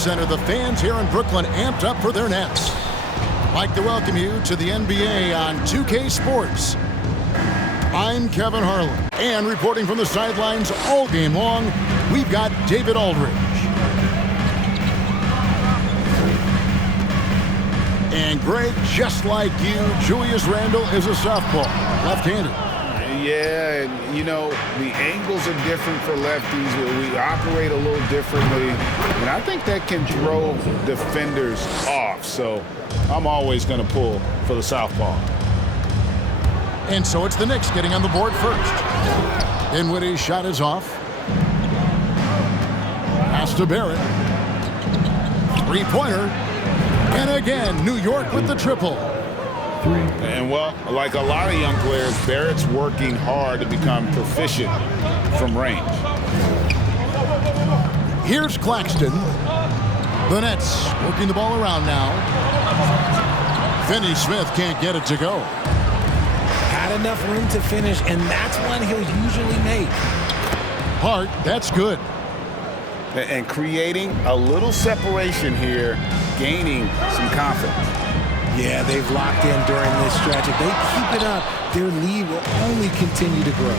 Center, the fans here in Brooklyn amped up for their Nets. I'd like to welcome you to the NBA on 2K Sports. I'm Kevin Harlan, and reporting from the sidelines all game long, we've got David Aldridge. And Greg, just like you, Julius Randle is a southpaw, left-handed. Yeah, and you know, the angles are different for lefties. We operate a little differently. And I think that can throw defenders off. So I'm always going to pull for the southpaw. And so it's the Knicks getting on the board first. Dinwiddie's shot is off. Pass to Barrett. Three-pointer. And again, New York with the triple. And, well, like a lot of young players, Barrett's working hard to become proficient from range. Here's Claxton. The Nets working the ball around now. Finney-Smith can't get it to go. Had enough room to finish, and that's one he'll usually make. Hart, that's good. And creating a little separation here, gaining some confidence. Yeah, they've locked in during this stretch. If they keep it up, their lead will only continue to grow.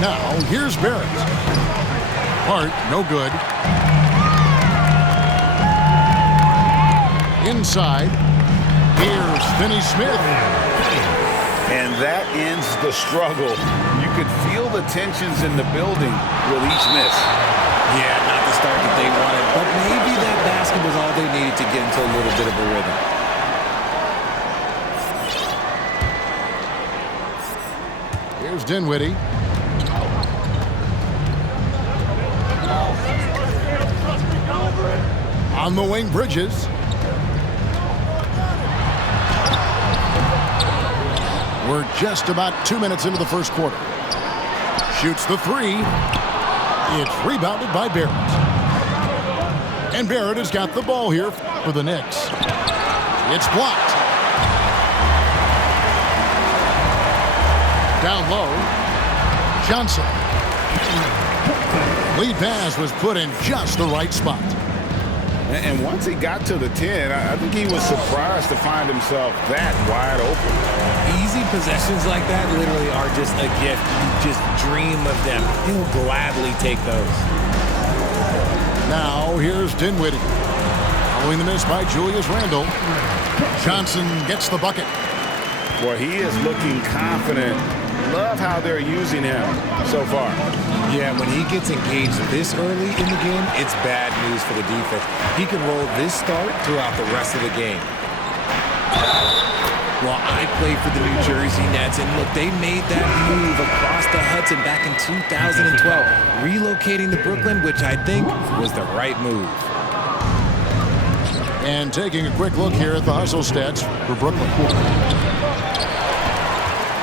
Now, here's Barrett. Hart, no good. Inside. Here's Finney-Smith. And that ends the struggle. You could feel the tensions in the building with each miss. Yeah, not the start that they wanted, but maybe that basket was all they needed to get into a little bit of a rhythm. Here's Dinwiddie. On the wing, Bridges. We're just about 2 minutes into the first quarter. Shoots the three. It's rebounded by Barrett. And Barrett has got the ball here for the Knicks. It's blocked. Down low. Johnson. Lead pass was put in just the right spot. And once he got to the 10, I think he was surprised to find himself that wide open. Easy possessions like that literally are just a gift. You just dream of them. He'll gladly take those. Now, here's Dinwiddie. Following the miss by Julius Randle. Johnson gets the bucket. Well, he is looking confident. Love how they're using him so far. Yeah, when he gets engaged this early in the game, it's bad news for the defense. He can roll this start throughout the rest of the game. Well, I played for the New Jersey Nets, and look, they made that move across the Hudson back in 2012, relocating to Brooklyn, which I think was the right move. And taking a quick look here at the hustle stats for Brooklyn.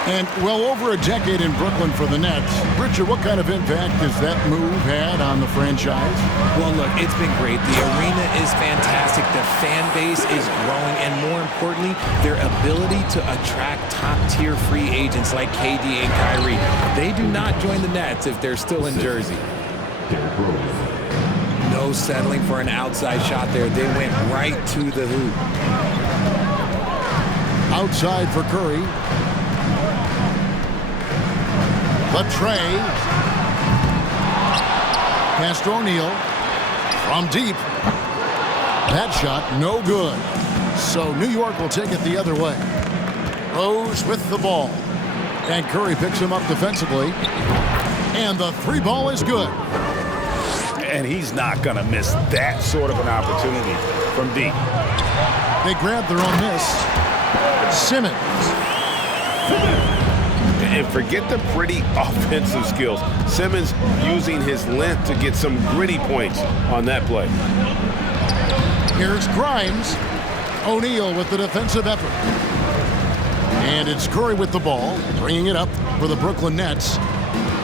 And well over a decade in Brooklyn for the Nets. Richard, what kind of impact has that move had on the franchise? Well, look, it's been great. The arena is fantastic. The fan base is growing. And more importantly, their ability to attract top-tier free agents like KD and Kyrie. They do not join the Nets if they're still in Jersey. No settling for an outside shot there. They went right to the hoop. Outside for Curry. Latrey. Pass to O'Neal. From deep. That shot, no good. So New York will take it the other way. Rose with the ball. And Curry picks him up defensively. And the three ball is good. And he's not going to miss that sort of an opportunity from deep. They grab their own miss. Simmons. And forget the pretty offensive skills. Simmons using his length to get some gritty points on that play. Here's Grimes. O'Neal with the defensive effort. And it's Curry with the ball, bringing it up for the Brooklyn Nets.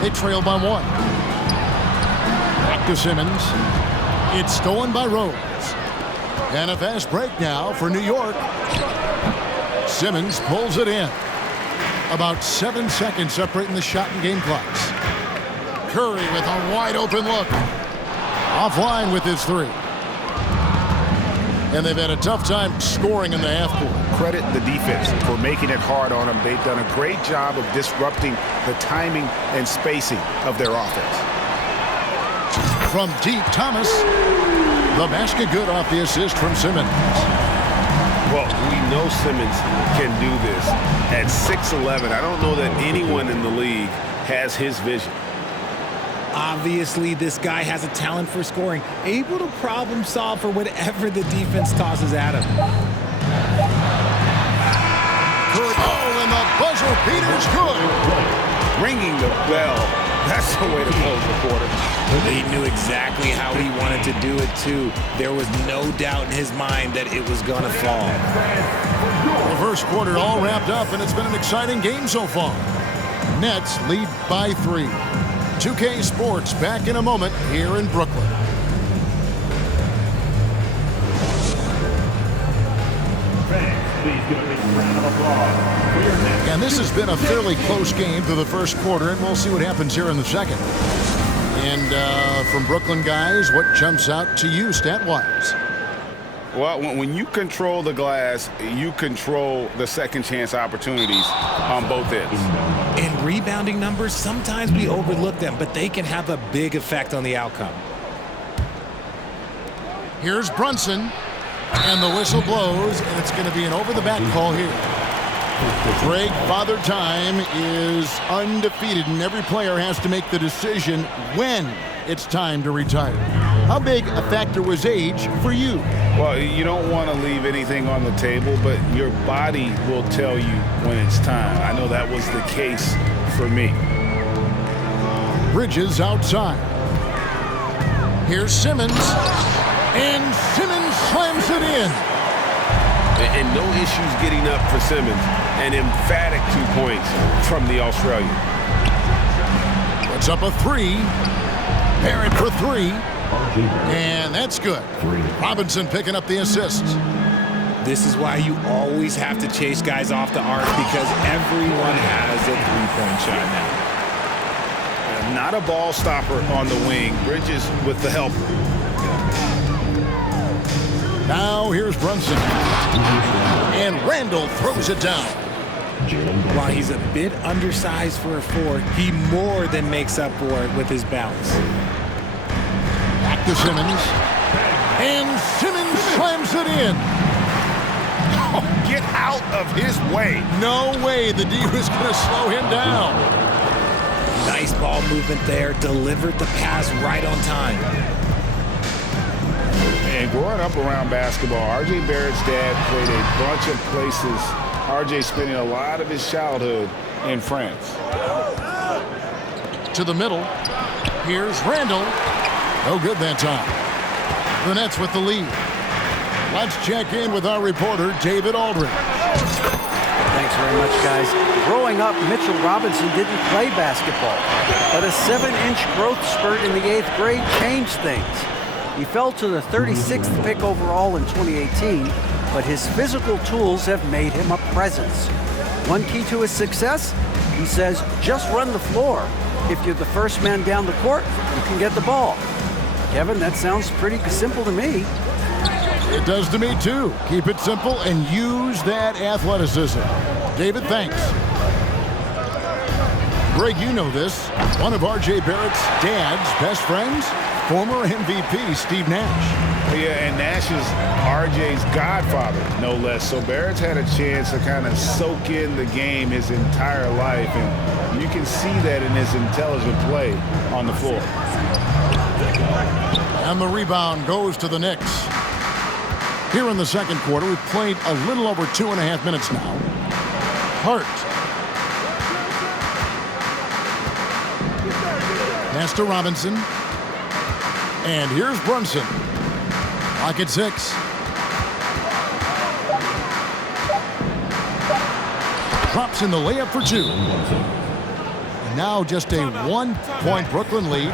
They trail by one. Back to Simmons. It's stolen by Rose. And a fast break now for New York. Simmons pulls it in. About 7 seconds separating the shot and game clocks. Curry with a wide open look. Offline with his three. And they've had a tough time scoring in the half court. Credit the defense for making it hard on them. They've done a great job of disrupting the timing and spacing of their offense. From deep, Thomas. The basket good off the assist from Simmons. Well, we know Simmons can do this. At 6'11", I don't know that anyone in the league has his vision. Obviously, this guy has a talent for scoring, able to problem solve for whatever the defense tosses at him. Oh, and the buzzer beater's good. Ringing the bell. That's the way to close the quarter. He knew exactly how he wanted to do it, too. There was no doubt in his mind that it was going to fall. The first quarter all wrapped up, and it's been an exciting game so far. Nets lead by 3. 2K Sports back in a moment here in Brooklyn. And this has been a fairly close game through the first quarter, and we'll see what happens here in the second. And from Brooklyn guys, what jumps out to you stat-wise? Well, when you control the glass, you control the second chance opportunities on both ends. In rebounding numbers, sometimes we overlook them, but they can have a big effect on the outcome. Here's Brunson, and the whistle blows, and it's going to be an over-the-back call here. Greg Father Time is undefeated, and every player has to make the decision when it's time to retire. How big a factor was age for you? Well, you don't want to leave anything on the table, but your body will tell you when it's time. I know that was the case for me. Bridges outside. Here's Simmons, and Simmons slams it in. And no issues getting up for Simmons. An emphatic 2 points from the Australian. Puts up a 3. Barrett for 3. And that's good. Robinson picking up the assist. This is why you always have to chase guys off the arc, because everyone has a three-point shot now. Not a ball stopper on the wing. Bridges with the help. Now here's Brunson. And Randall throws it down. While he's a bit undersized for a 4, he more than makes up for it with his bounce. Back to Simmons. And Simmons slams it in. Oh, get out of his way. No way the D was going to slow him down. Nice ball movement there. Delivered the pass right on time. And growing up around basketball, R.J. Barrett's dad played a bunch of places. R.J. spending a lot of his childhood in France. To the middle. Here's Randall. No good that time. The Nets with the lead. Let's check in with our reporter, David Aldridge. Thanks very much, guys. Growing up, Mitchell Robinson didn't play basketball, but a 7-inch growth spurt in the 8th grade changed things. He fell to the 36th pick overall in 2018, but his physical tools have made him a presence. One key to his success, he says, just run the floor. If you're the first man down the court, you can get the ball. Kevin, that sounds pretty simple to me. It does to me, too. Keep it simple and use that athleticism. David, thanks. Greg, you know this. One of R.J. Barrett's dad's best friends, former MVP Steve Nash. Yeah, and Nash is R.J.'s godfather, no less. So Barrett's had a chance to kind of soak in the game his entire life, and you can see that in his intelligent play on the floor. And the rebound goes to the Knicks. Here in the second quarter, we've played a little over 2.5 minutes now. Hart. Pass to Robinson. And here's Brunson. Lock at 6. Drops in the layup for 2. Now just a 1-point Brooklyn lead.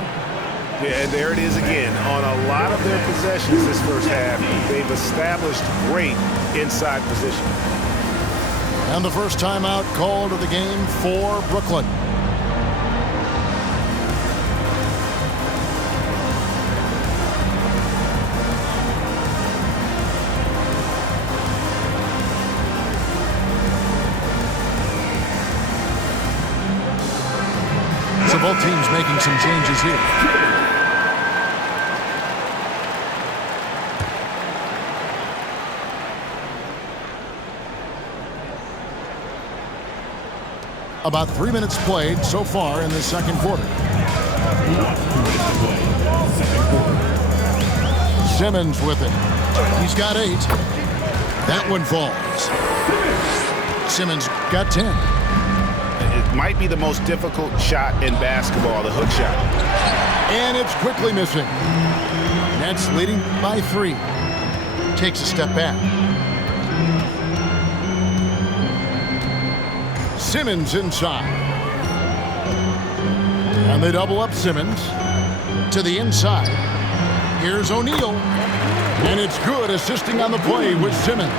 Yeah, there it is again. On a lot of their possessions this first half, they've established great inside position. And the first timeout called of the game for Brooklyn. So both teams making some changes here. About 3 minutes played so far in the second quarter. Simmons with it. He's got 8. That one falls. Simmons got 10. It might be the most difficult shot in basketball, the hook shot. And it's quickly missing. Nets leading by 3. Takes a step back. Simmons inside. And they double up Simmons to the inside. Here's O'Neal. And it's good, assisting on the play with Simmons.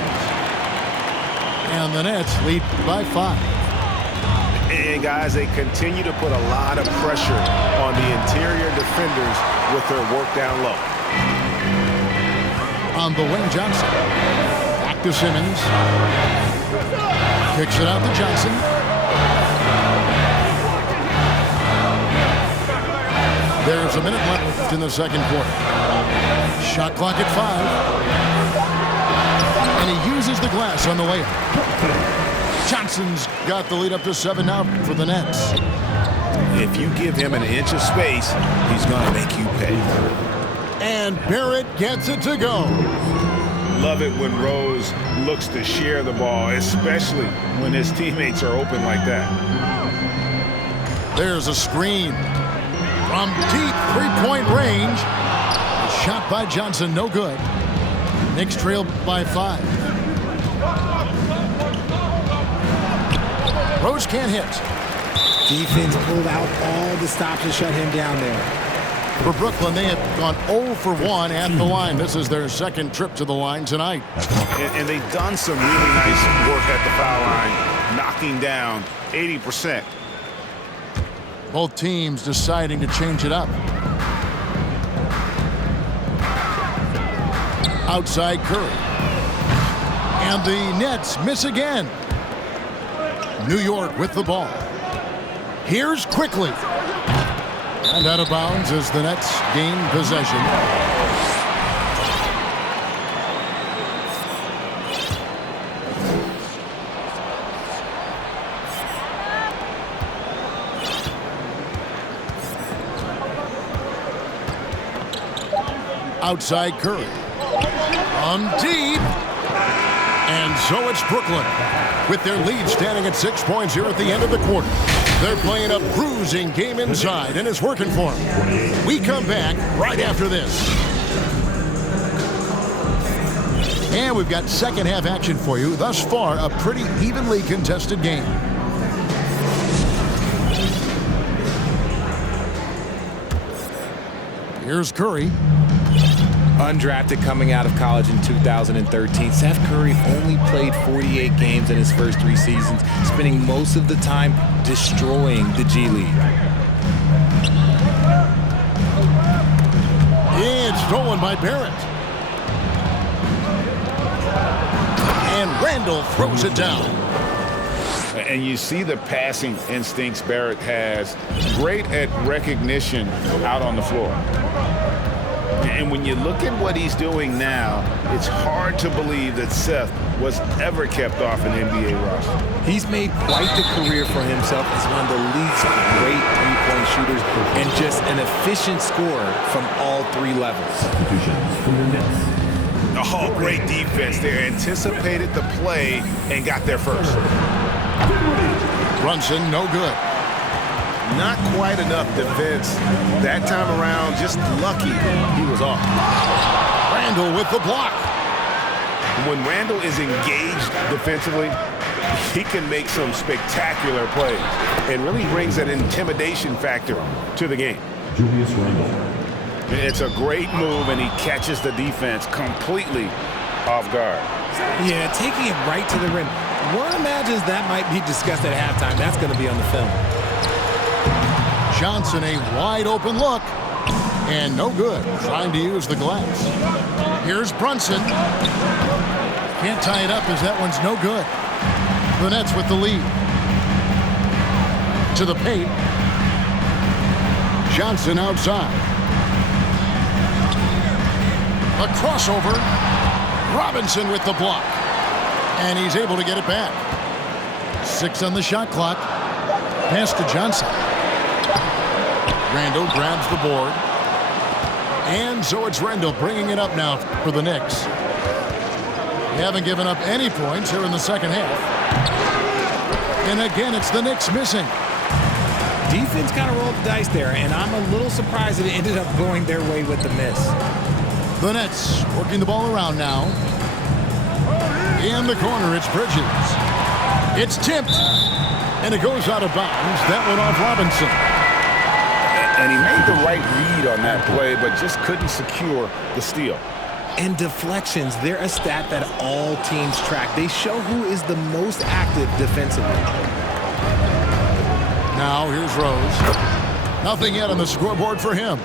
And the Nets lead by 5. And guys, they continue to put a lot of pressure on the interior defenders with their work down low. On the wing, Johnson. Back to Simmons. Kicks it out to Johnson. There's a minute left in the second quarter. Shot clock at 5. And he uses the glass on the layup. Johnson's got the lead up to 7 now for the Nets. If you give him an inch of space, he's going to make you pay. And Barrett gets it to go. Love it when Rose looks to share the ball, especially when his teammates are open like that. There's a screen. From deep three-point range. A shot by Johnson, no good. Knicks trail by 5. Rose can't hit. Defense pulled out all the stops to shut him down there. For Brooklyn, they have gone 0 for 1 at the line. This is their second trip to the line tonight. And they've done some really nice work at the foul line, knocking down 80%. Both teams deciding to change it up. Outside Curry. And the Nets miss again. New York with the ball. Here's Quickly. And out of bounds as the Nets gain possession. Outside Curry. From deep. And so it's Brooklyn with their lead standing at 6 points here at the end of the quarter. They're playing a bruising game inside, and it's working for them. We come back right after this. And we've got second half action for you. Thus far, a pretty evenly contested game. Here's Curry. Undrafted coming out of college in 2013, Seth Curry only played 48 games in his first 3 seasons, spending most of the time destroying the G League. It's stolen by Barrett. And Randall throws it down. And you see the passing instincts Barrett has. Great at recognition out on the floor. And when you look at what he's doing now, it's hard to believe that Seth was ever kept off an NBA roster. He's made quite the career for himself as one of the league's great three-point shooters and just an efficient scorer from all 3 levels. Oh, great defense there. Anticipated the play and got there first. Brunson, no good. Not quite enough defense that time around. Just lucky he was off. Randall with the block. When Randall is engaged defensively, he can make some spectacular plays and really brings an intimidation factor to the game. Julius Randle. It's a great move, and he catches the defense completely off guard. Yeah, taking it right to the rim. One imagines that might be discussed at halftime. That's going to be on the film. Johnson, a wide open look. And no good. Trying to use the glass. Here's Brunson. Can't tie it up as that one's no good. The Nets with the lead. To the paint. Johnson outside. A crossover. Robinson with the block. And he's able to get it back. 6 on the shot clock. Pass to Johnson. Randall grabs the board. And so it's Randall bringing it up now for the Knicks. They haven't given up any points here in the second half. And again, it's the Knicks missing. Defense kind of rolled the dice there, and I'm a little surprised that it ended up going their way with the miss. The Nets working the ball around now. In the corner, it's Bridges. It's tipped. And it goes out of bounds. That one off Robinson. And he made the right read on that play, but just couldn't secure the steal. And deflections, they're a stat that all teams track. They show who is the most active defensively. Now here's Rose. Nothing yet on the scoreboard for him.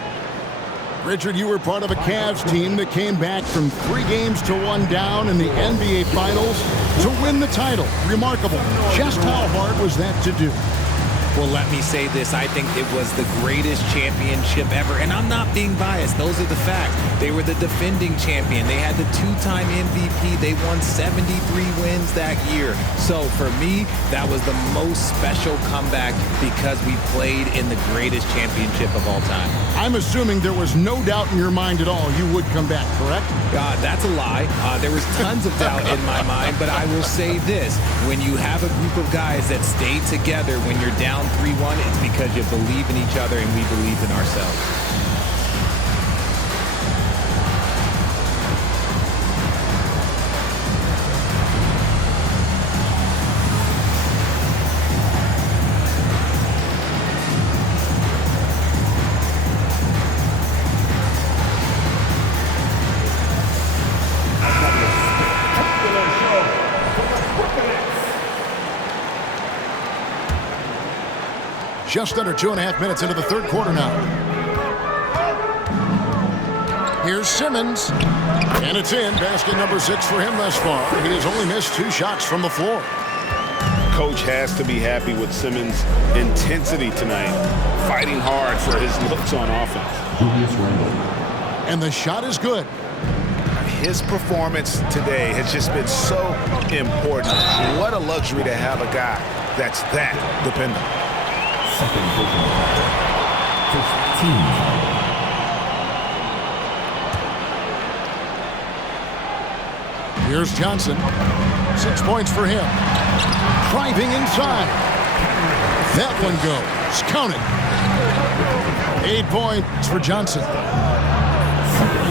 Richard, you were part of a Cavs team that came back from 3 games to 1 down in the NBA Finals to win the title. Remarkable. Just how hard was that to do? Well, let me say this. I think it was the greatest championship ever. And I'm not being biased. Those are the facts. They were the defending champion. They had the 2-time MVP. They won 73 wins that year. So for me, that was the most special comeback because we played in the greatest championship of all time. I'm assuming there was no doubt in your mind at all you would come back, correct? That's a lie. There was tons of doubt in my mind, but I will say this. When you have a group of guys that stay together when you're down 3-1, it's because you believe in each other and we believe in ourselves. Just under 2.5 minutes into the third quarter now. Here's Simmons. And it's in. Basket number 6 for him thus far. He has only missed 2 shots from the floor. Coach has to be happy with Simmons' intensity tonight, fighting hard for his looks on offense. And the shot is good. His performance today has just been so important. What a luxury to have a guy that's that dependent. Second quarter. 15. Here's Johnson. 6 points for him. Driving inside. That one goes. Count it. 8 points for Johnson.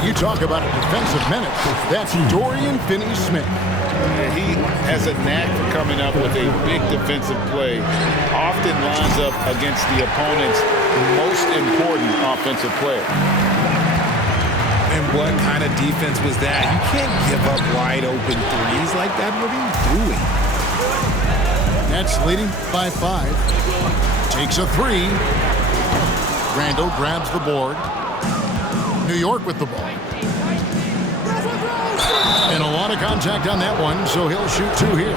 You talk about a defensive menace. That's Dorian Finney-Smith. He has a knack for coming up with a big defensive play. Often lines up against the opponent's most important offensive player. And what kind of defense was that? You can't give up wide open threes like that. What are you doing? Nets leading by 5. Takes a 3. Randall grabs the board. New York with the ball. And a lot of contact on that one, so he'll shoot 2 here.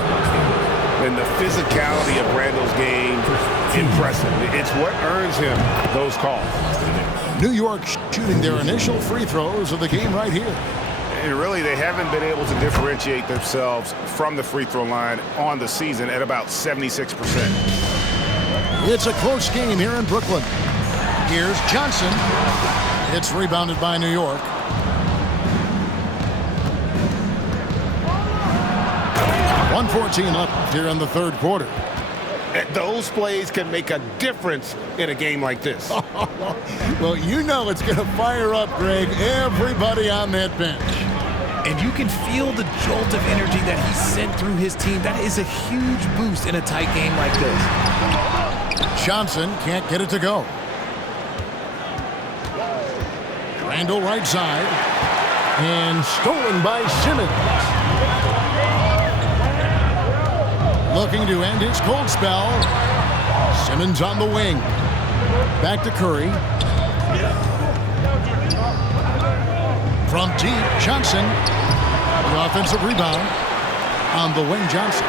And the physicality of Randall's game, impressive. It's what earns him those calls. New York shooting their initial free throws of the game right here. And really, they haven't been able to differentiate themselves from the free throw line on the season at about 76%. It's a close game here in Brooklyn. Here's Johnson. It's rebounded by New York. .114 left here in the third quarter. Those plays can make a difference in a game like this. Well, you know it's going to fire up, Greg, everybody on that bench. And you can feel the jolt of energy that he sent through his team. That is a huge boost in a tight game like this. Johnson can't get it to go. Randall right side. And stolen by Simmons. Looking to end his cold spell. Simmons on the wing. Back to Curry. From deep, Johnson. The offensive rebound on the wing, Johnson.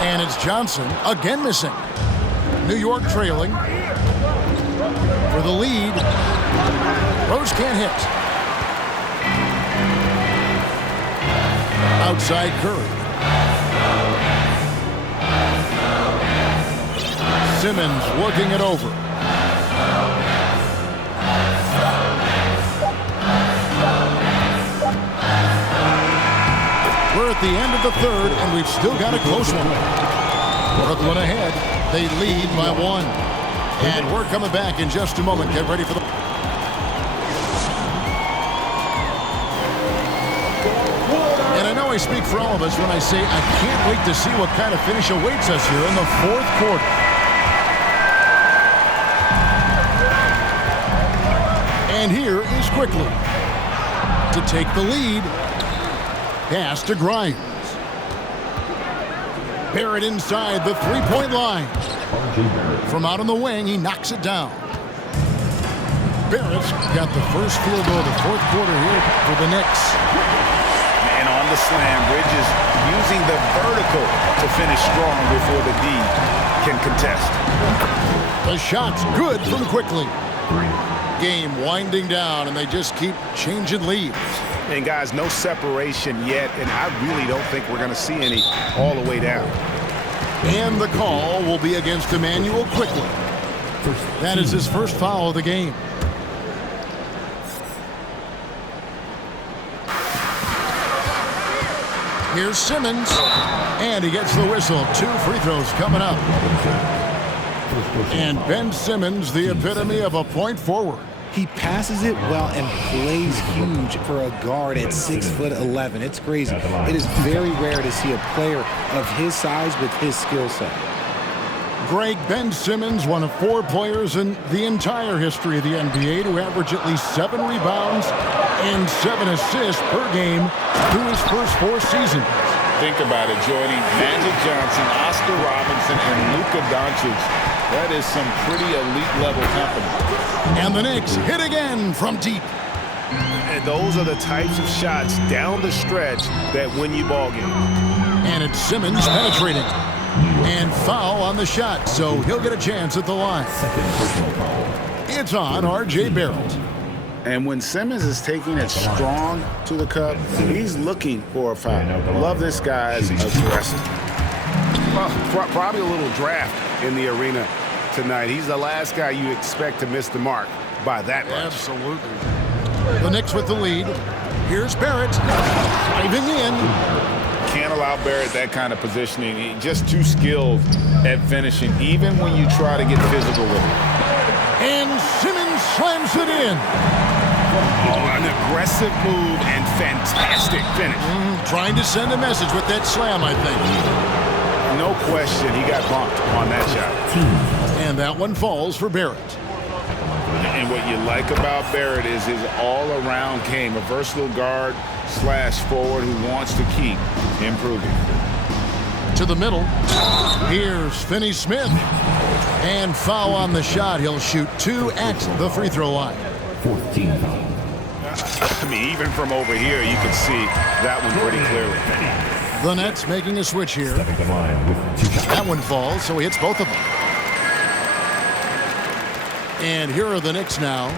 And it's Johnson again missing. New York trailing. for the lead. Rose can't hit. Outside Curry. Simmons working it over. We're at the end of the third, and we've still got a close one. Brooklyn ahead. They lead by 1. And we're coming back in just a moment. Get ready for the... And I know I speak for all of us when I say I can't wait to see what kind of finish awaits us here in the fourth quarter. And here is Quickly to take the lead. Pass to Grimes. Barrett inside the three-point line. From out on the wing, he knocks it down. Barrett's got the first field goal of the fourth quarter here for the Knicks. And on the slam, Bridges using the vertical to finish strong before the D can contest. The shot's good from Quickly. Game winding down, and they just keep changing leads. And guys, no separation yet, and I really don't think we're going to see any all the way down. And the call will be against Emmanuel Quickly. That is his first foul of the game. Here's Simmons, and he gets the whistle. 2 free throws coming up. And Ben Simmons, the epitome of a point forward. He passes it well and plays huge for a guard at 6'11". It's crazy. It is very rare to see a player of his size with his skill set. Greg, Ben Simmons, one of 4 players in the entire history of the NBA to average at least 7 rebounds and 7 assists per game through his first 4 seasons. Think about it, Jordy. Magic Johnson, Oscar Robinson, and Luka Doncic. That is some pretty elite-level company. And the Knicks hit again from deep. And those are the types of shots down the stretch that win you ball games. And it's Simmons penetrating. And foul on the shot, so he'll get a chance at the line. It's on R.J. Barrett. And when Simmons is taking it strong to the cup, he's looking for a foul. Love this guy's aggressive. Well, probably a little draft in the arena tonight. He's the last guy you expect to miss the mark by that much. Absolutely. The Knicks with the lead. Here's Barrett driving in. Can't allow Barrett that kind of positioning. He's just too skilled at finishing, even when you try to get physical with him. And Simmons slams it in. Oh, an aggressive move and fantastic finish. Trying to send a message with that slam, I think. No question, he got bumped on that shot. And that one falls for Barrett. And what you like about Barrett is his all-around game, a versatile guard / forward who wants to keep improving. To the middle. Here's Finney-Smith. And foul on the shot. He'll shoot 2 at the free throw line. 14 foul. I mean, even from over here, you can see that one pretty clearly. The Nets making a switch here. Stepping to the line with 2 shots. That one falls, so he hits both of them. And here are the Knicks now.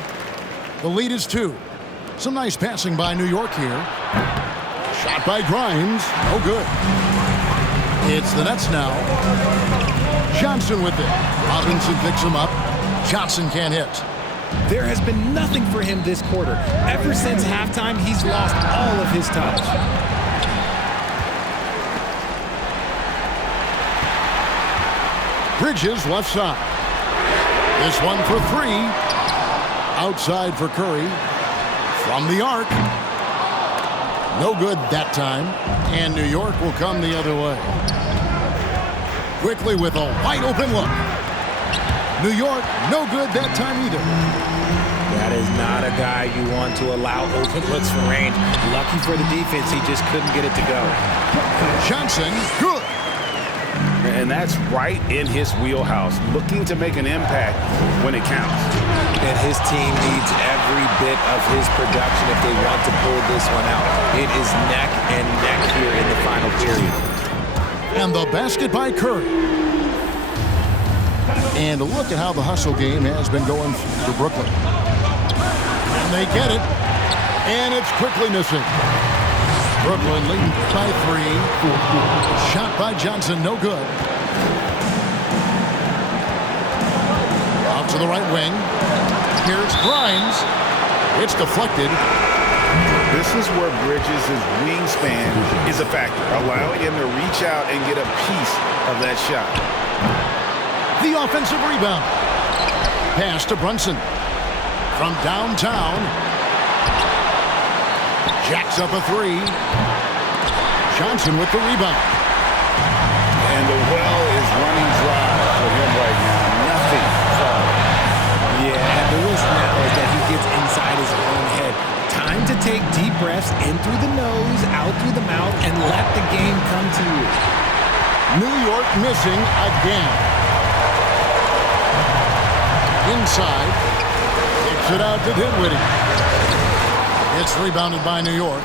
The lead is 2. Some nice passing by New York here. Shot by Grimes. No good. It's the Nets now. Johnson with it. Robinson picks him up. Johnson can't hit. There has been nothing for him this quarter. Ever since halftime, he's lost all of his touch. Bridges left side. This one for 3. Outside for Curry. From the arc. No good that time. And New York will come the other way. Quickly with a wide open look. New York, no good that time either. That is not a guy you want to allow open looks from range. Lucky for the defense, he just couldn't get it to go. Johnson, good. And that's right in his wheelhouse, looking to make an impact when it counts. And his team needs every bit of his production if they want to pull this one out. It is neck and neck here in the final period. And the basket by Curry. And look at how the hustle game has been going for Brooklyn. And they get it. And it's quickly missing. Brooklyn leading by 3. Shot by Johnson, no good. Out to the right wing. Here's Grimes. It's deflected. This is where Bridges' wingspan is a factor, allowing him to reach out and get a piece of that shot. The offensive rebound. Pass to Brunson. From downtown. Jacks up a 3. Johnson with the rebound. And the well is running dry for him right now. Nothing falling. Yeah, and the risk now is that he gets inside his own head. Time to take deep breaths in through the nose, out through the mouth, and let the game come to you. New York missing again. Inside. Kicks it out to Dinwiddie. It's rebounded by New York.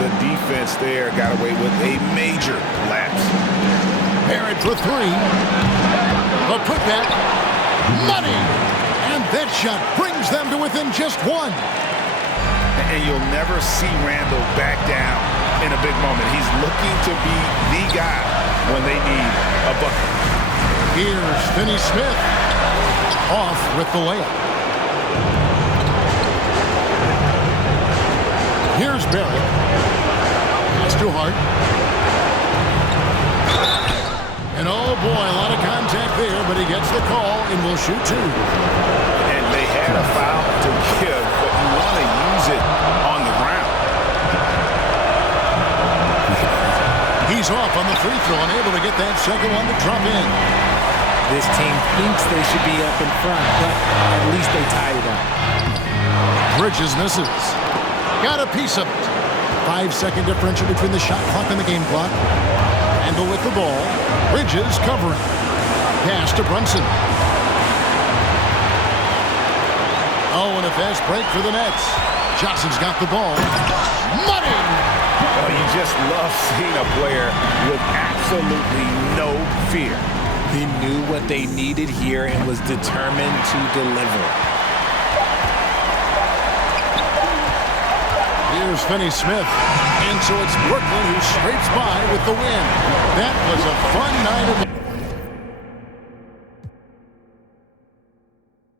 The defense there got away with a major lapse. Barrett for 3. The putback. Money! And that shot brings them to within just 1. And you'll never see Randall back down in a big moment. He's looking to be the guy when they need a bucket. Here's Finney-Smith. Off with the layup. Here's Barrett. Pass to Hart. And oh boy, a lot of contact there, but he gets the call and will shoot 2. And they had a foul to give, but you want to use it on the ground. He's off on the free throw and able to get that second one to drop in. This team thinks they should be up in front, but at least they tied it up. Bridges misses. Got a piece of it. 5-second differential between the shot clock and the game clock. Randall with the ball. Bridges covering. Pass to Brunson. Oh, and a fast break for the Nets. Johnson's got the ball. Money! Well, you just love seeing a player with absolutely no fear. He knew what they needed here and was determined to deliver. Here's Finney-Smith. And so it's Brooklyn who scrapes by with the win. That was a fun night of